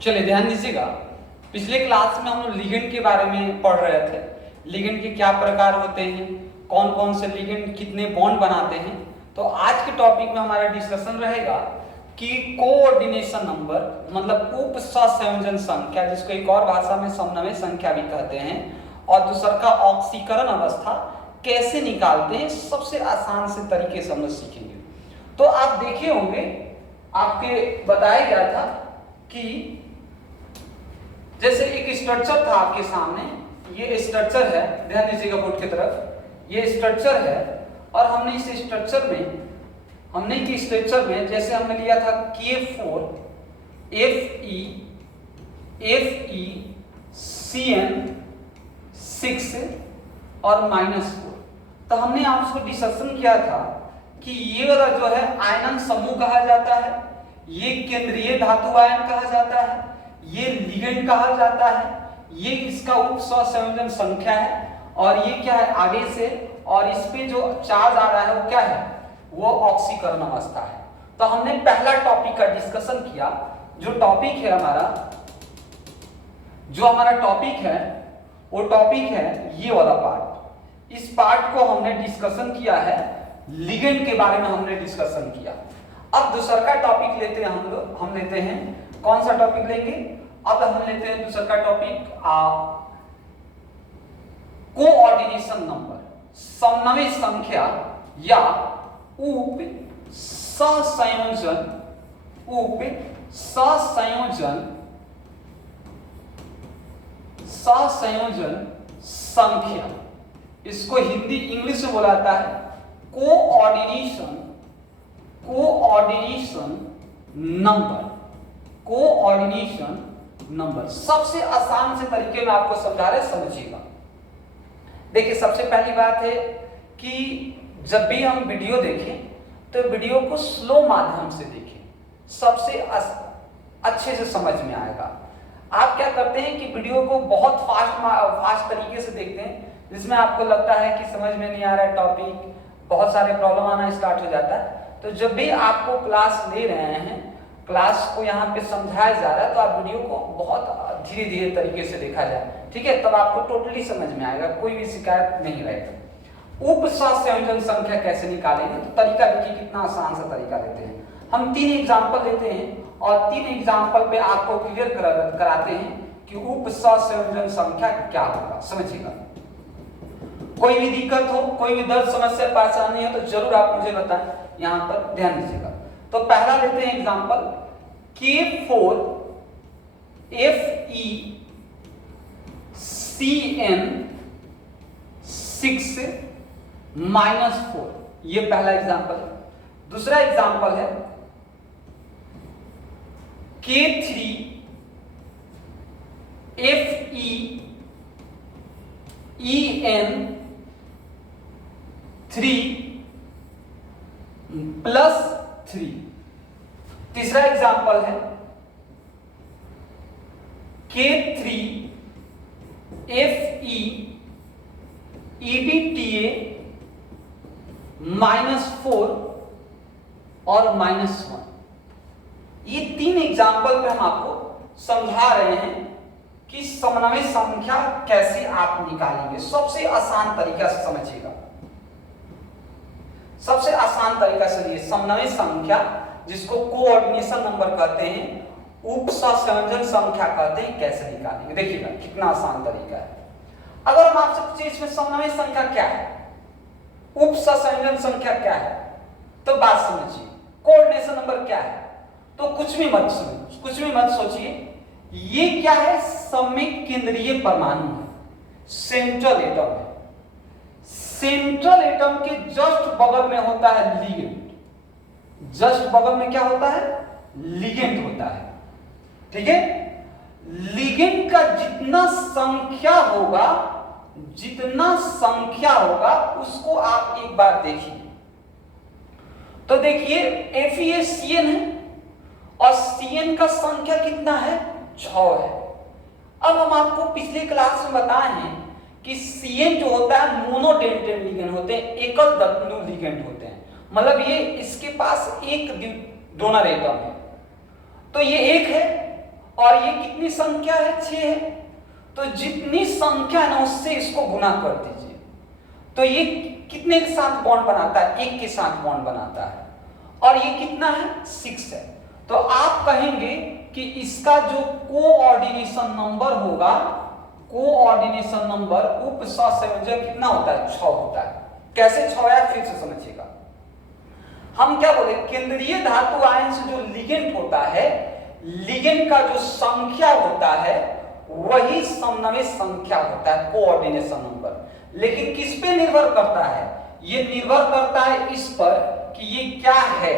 चलिए ध्यान दीजिएगा, पिछले क्लास में हम लोग लिगेंड के बारे में पढ़ रहे थे। लिगेंड के क्या प्रकार होते हैं, कौन कौन से लिगेंड कितने बॉन्ड बनाते हैं। तो आज के टॉपिक में हमारा डिस्कशन रहेगा कि कोऑर्डिनेशन नंबर मतलब उप सहसंयोजन संख्या, जिसको एक और भाषा में समन्वय संख्या भी कहते हैं, और दूसरा का ऑक्सीकरण अवस्था कैसे निकालते हैं, सबसे आसान से तरीके से हम लोग सीखेंगे। तो आप देखे होंगे, आपके बताया गया था कि जैसे एक स्ट्रक्चर था आपके सामने, ये स्ट्रक्चर है, ध्यान दीजिएगा बोर्ड की तरफ, ये स्ट्रक्चर है और हमने इस स्ट्रक्चर में जैसे हमने लिया था K4 Fe Cn 6 और -4। तो हमने आपसे डिस्कशन किया था कि ये वाला जो है आयनन समूह कहा जाता है, ये केंद्रीय धातु आयन कहा जाता है, ये लिगेंड कहा जाता है, ये इसका उप सहसंयोजन संख्या है, और ये क्या है आगे से, और इस पे जो चार्ज आ रहा है वो क्या है, वो ऑक्सीकरण अवस्था है। तो हमने पहला टॉपिक का डिस्कशन किया। जो टॉपिक है हमारा वो टॉपिक है ये वाला पार्ट। इस पार्ट को हमने डिस्कशन किया है, लिगेंड के बारे में हमने डिस्कशन किया। अब दूसरा का टॉपिक लेते हैं हम लेते हैं, कौन सा टॉपिक लेंगे, अब हम लेते हैं दूसरा का टॉपिक कोऑर्डिनेशन नंबर, समन्वय संख्या या उप सहसंयोजन संख्या। इसको हिंदी इंग्लिश में बोला जाता है कोऑर्डिनेशन नंबर। सबसे आसान से तरीके में आपको समझा रहे, समझिएगा। देखिए, सबसे पहली बात है कि जब भी हम वीडियो देखें तो वीडियो को स्लो माध्यम से देखें, सबसे अच्छे से समझ में आएगा। आप क्या करते हैं कि वीडियो को बहुत फास्ट तरीके से देखते हैं, जिसमें आपको लगता है कि समझ में नहीं आ रहा है टॉपिक, बहुत सारे प्रॉब्लम आना स्टार्ट हो जाता है। तो जब भी आपको क्लास ले रहे हैं, क्लास को यहाँ पे समझाया जा रहा है, तो आप वीडियो को बहुत धीरे धीरे तरीके से देखा जाए, ठीक है, तब आपको टोटली समझ में आएगा, कोई भी शिकायत नहीं रहेगा। उप सहसंयोजन संख्या कैसे निकालेंगे, तो तरीका देखिए कितना आसान सा तरीका लेते हैं। हम 3 एग्जाम्पल लेते हैं और 3 एग्जाम्पल पे आपको क्लियर कराते हैं कि उप सहसंयोजन संख्या क्या होगा, समझिएगा। कोई भी दिक्कत हो, कोई भी दर्द समस्या परेशानी हो तो जरूर आप मुझे बताएं, यहां पर ध्यान दीजिएगा। तो पहला लेते हैं एग्जाम्पल K4 Fe Cn 6 -4, ये पहला एग्जाम्पल है। दूसरा एग्जाम्पल है K3 Fe En 3 +3। तीसरा एग्जाम्पल है K3 Fe EDTA -4 और -1। ये 3 एग्जाम्पल पे हम आपको समझा रहे हैं कि समन्वय संख्या कैसे आप निकालेंगे। सबसे आसान तरीका से समझिएगा, सबसे आसान तरीका से ये समन्वय संख्या, जिसको कोऑर्डिनेशन नंबर कहते हैं, उप सहसंयोजन संख्या कहते हैं, कैसे निकालेंगे। देखिएगा कितना आसान तरीका है। अगर हम आपसे पूछे इसमें समन्वय संख्या क्या है, उप सहसंयोजन संख्या क्या है, तो बात समझिए। कोऑर्डिनेशन नंबर क्या है, तो कुछ भी मत सोचिए, ये क्या है, सममित केंद्रीय परमाणु है, सेंट्रल एटम है। सेंट्रल एटम के जस्ट बगल में होता है लिगेंड, जस्ट बगल में क्या होता है, लिगेंड होता है, ठीक है। लिगेंड का जितना संख्या होगा उसको आप एक बार देखिए। तो देखिए FeCN है और Cn का संख्या कितना है, 6 है। अब हम आपको पिछले क्लास में बताए हैं कि Cn जो होता है मोनोडेंटेड लिगेंड होते हैं, एकल धातु लिगेंड होते हैं, मतलब ये इसके पास एक डोनर एटम है, तो ये एक है और ये कितनी संख्या है, 6 है। तो जितनी संख्या है ना उससे इसको गुना कर दीजिए। तो ये कितने के साथ बॉन्ड बनाता है, 1 के साथ बॉन्ड बनाता है, और ये कितना है, 6 है। तो आप कहेंगे कि इसका जो कोऑर्डिनेशन नंबर होगा, कोऑर्डिनेशन नंबर उप सहसंयोजक कितना होता है, 6 होता है। कैसे 6 है फिर से समझिएगा। हम क्या बोले, केंद्रीय धातु आयन से जो लिगेंड होता है, लिगेंड का जो संख्या होता है वही समन्वय संख्या होता है, कोऑर्डिनेशन नंबर। लेकिन किस पे निर्भर करता है, ये निर्भर करता है इस पर कि ये क्या है,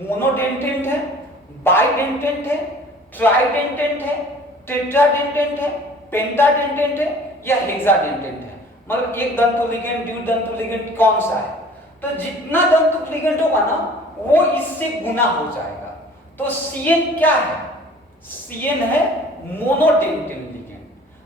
मोनोडेंटेंट है, बाइडेंटेंट है, ट्राइडेंटेंट है, टेट्राडेंटेंट है, पेंटाडेंटेंट है या हेक्साडेंटेंट है। मतलब एक दंतु लिगेंड, द्विदंतु लिगेंड कौन सा है। तो जितना दंतु लिगेंड होगा ना वो इससे गुना हो जाएगा। तो CN क्या है, CN है मोनोडेंटेंट लिगेंड,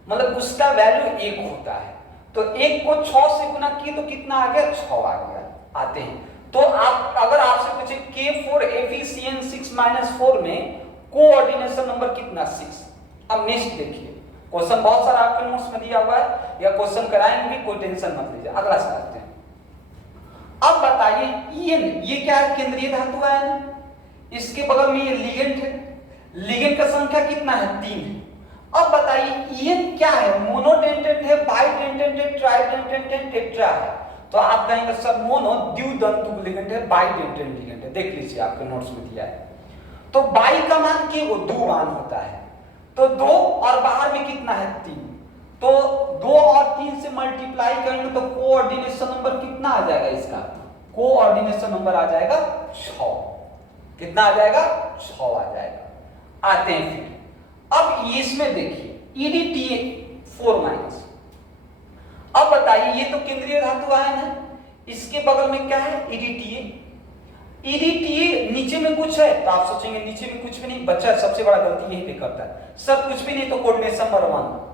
मतलब उसका वैल्यू 1 होता है। तो 1 को 6 से गुना किए तो कितना आ गया, 6 आ गया। आते हैं तो आप अगर आपसे पूछे K4FeCN6-4 में कोऑर्डिनेशन नंबर कितना, 6। अब नेक्स्ट देखिए, क्वेश्चन बहुत सारा आपके नोट्स में दिया हुआ है या क्वेश्चन कराएंगे भी, कोई टेंशन मत लीजिए। अगला समझते हैं। अब बताइए EN, ये क्या है, केंद्रीय धातु आयन है, इसके बगल में ये लिगेंड है, लिगेंड का संख्या कितना है, 3 है। अब बताइए EN क्या है, मोनोडेंटेंट है, बाइडेंटेंट है, ट्राइडेंटेंट है, टेट्रा है। तो आप कहेंगे सर मोनो द्विदंतु लिगेंड है, बाइडेंटेंट लिगेंड है। देख लीजिए आपके नोट्स में दिया है। तो बाई का मान के वो 2 मान होता है, तो 2 और बाहर में कितना है, 3। तो 2 और 3 से मल्टीप्लाई करेंगे तो कोऑर्डिनेशन नंबर कितना आ जाएगा, इसका कोऑर्डिनेशन नंबर आ जाएगा 6। कितना आ जाएगा, 6 आ जाएगा। आते हैं फिर अब इसमें देखिए EDTA 4-। अब बताइए ये तो केंद्रीय धातु आयन है, इसके बगल में क्या है, EDTA। EDTA नीचे में कुछ है, तो आप सोचेंगे नीचे में कुछ भी नहीं, बच्चा सबसे बड़ा गलती यही पे करता है, सर कुछ भी नहीं तो कोऑर्डिनेशन नंबर 1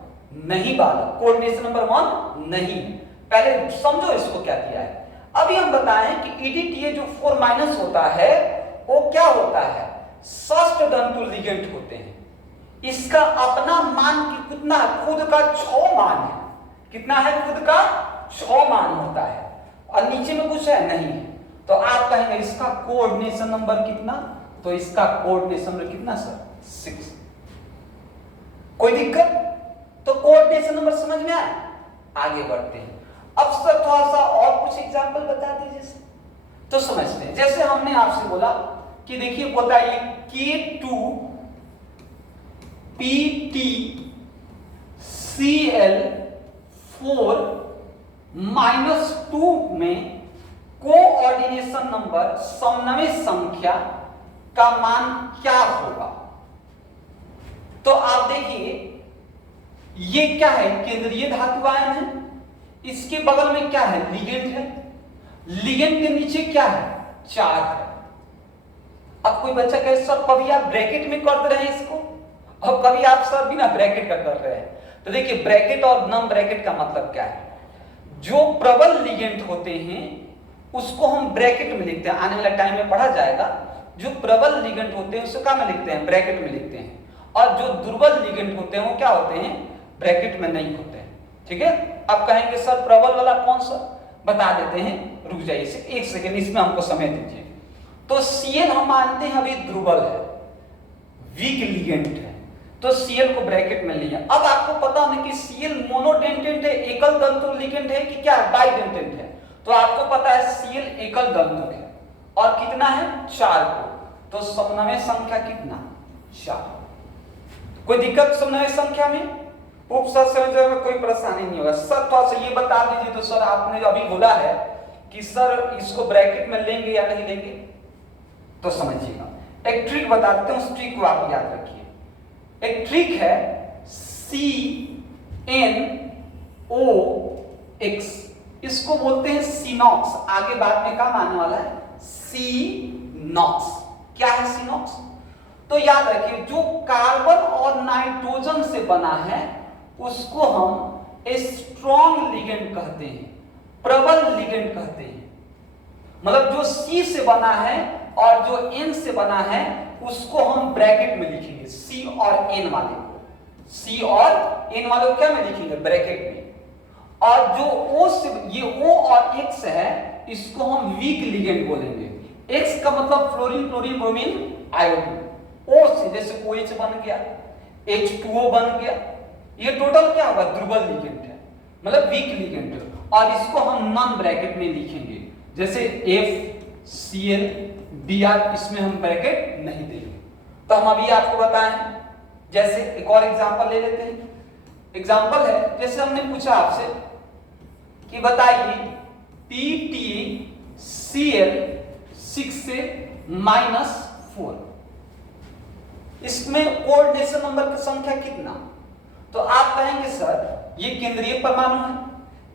नहीं बालक, कोऑर्डिनेशन नंबर 1 नहीं। पहले समझो इसको क्या किया है। अभी हम बताएं कि EDTA जो 4- होता है वो क्या होता है, षष्ठ दंतु लिगेंड होते हैं। इसका अपना मान कितना, खुद का 6 मान है। कितना है, खुद का 6 मान होता है, और नीचे में कुछ है नहीं है। तो आप कहेंगे इसका कोऑर्डिनेशन नंबर कितना, तो इसका कोऑर्डिनेशन नंबर कितना सर, 6। कोई दिक्कत, तो कोऑर्डिनेशन नंबर समझ में आया। आगे बढ़ते हैं। अब सर थोड़ा सा और कुछ एग्जांपल बता दीजिए तो समझते हैं। जैसे हमने आपसे बोला कि देखिए बताइए K2PtCl4-2 में कोऑर्डिनेशन नंबर, समन्वय संख्या का मान क्या होगा। तो आप देखिए ये क्या है, केंद्रीय धातु आयन है, इसके बगल में क्या है, लिगेंड है, लिगेंड के नीचे क्या है, 4 है। अब कोई बच्चा कहे सर कभी आप ब्रैकेट में कर रहे हैं इसको, और कभी आप सर बिना ब्रैकेट का कर रहे हैं। तो देखिए ब्रैकेट और नॉन ब्रैकेट का मतलब क्या है, जो प्रबल लिगेंड होते हैं उसको हम ब्रैकेट में लिखते हैं, आने वाले टाइम में पढ़ा जाएगा। जो प्रबल लिगेंड होते हैं उसको क्या में लिखते हैं, ब्रैकेट में लिखते हैं, और जो दुर्बल लिगेंड होते हैं वो क्या होते हैं, ब्रैकेट में नहीं होते हैं। ठीक है। अब कहेंगे सर प्रबल वाला कौन सा, बता देते हैं, रुक जाइए 1 सेकेंड, इसमें हमको समय दीजिए। तो Cl हम मानते हैं अभी दुर्बल है, वीक लिगेंड है, तो Cl को ब्रैकेट में लिया। अब आपको पता होना कि Cl मोनोडेंटेंट है, एकल दंतु लिगेंड है कि क्या बाइडेंटेंट है। तो आपको पता है Cl एकल दंतु है और कितना है, 4 को, तो समन्वय संख्या कितना, 4। कोई दिक्कत समन्वय संख्या में, उप सहसंयोजक में कोई परेशानी नहीं होगा। सर थोड़ा सा ये बता दीजिए, तो सर आपने अभी बोला है कि सर इसको ब्रैकेट में लेंगे या नहीं लेंगे, तो समझिएगा। एक ट्रिक बता देते हैं, उस ट्रिक को आप याद रखिए। एक ट्रिक है CNOX, इसको बोलते हैं सिनॉक्स, आगे बाद में काम आने वाला है, सिनॉक्स। क्या है सिनॉक्स, तो याद रखिए जो कार्बन और नाइट्रोजन से बना है उसको हम स्ट्रॉन्ग लिगेंड कहते हैं, प्रबल लिगेंड कहते हैं। मतलब जो C से बना है और जो N से बना है उसको हम ब्रैकेट में लिखेंगे, C और N वाले को, C और N वाले को क्या में लिखेंगे, ब्रैकेट में। और जो O से, ये O और X है, इसको हम वीक लिगेंड बोलेंगे। X का मतलब fluorine, chlorine, bromine, iodine. O से जैसे OH बन गया, H2O बन गया, ये टोटल क्या होगा, दुर्बल लिगेंड है, मतलब वीक लिगेंड है। और इसको हम नॉन ब्रैकेट में लिखेंगे, जैसे FCl, Br, इसमें हम ब्रैकेट नहीं देंगे। तो हम अभी आपको बताएं, जैसे एक और एग्जांपल ले लेते हैं। एग्जांपल है, जैसे हमने पूछा आपसे कि बताइए PTCl 6 से -4, इसमें कोऑर्डिनेशन नंबर की संख्या कितना? तो आप कहेंगे सर ये केंद्रीय परमाणु है,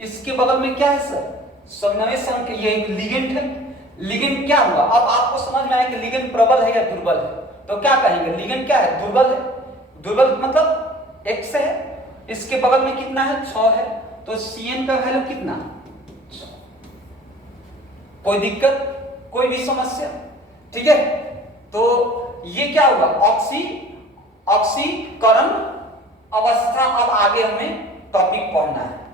इसके बगल में क्या है सर, समन्वय संख्या, ये लिगेंड है। लिगेंड क्या हुआ, अब आपको समझ में आया कि लिगेंड प्रबल है या दुर्बल है, तो क्या कहेंगे, लिगेंड क्या है, दुर्बल है। दुर्बल मतलब X है, इसके बगल में कितना है, 6 है, तो Cn का वैल्यू कितना, 6। कोई दिक्कत, कोई भी समस्या, ठीक है। तो ये क्या हुआ, ऑक्सीकरण अवस्था। अब आगे हमें टॉपिक पढ़ना है।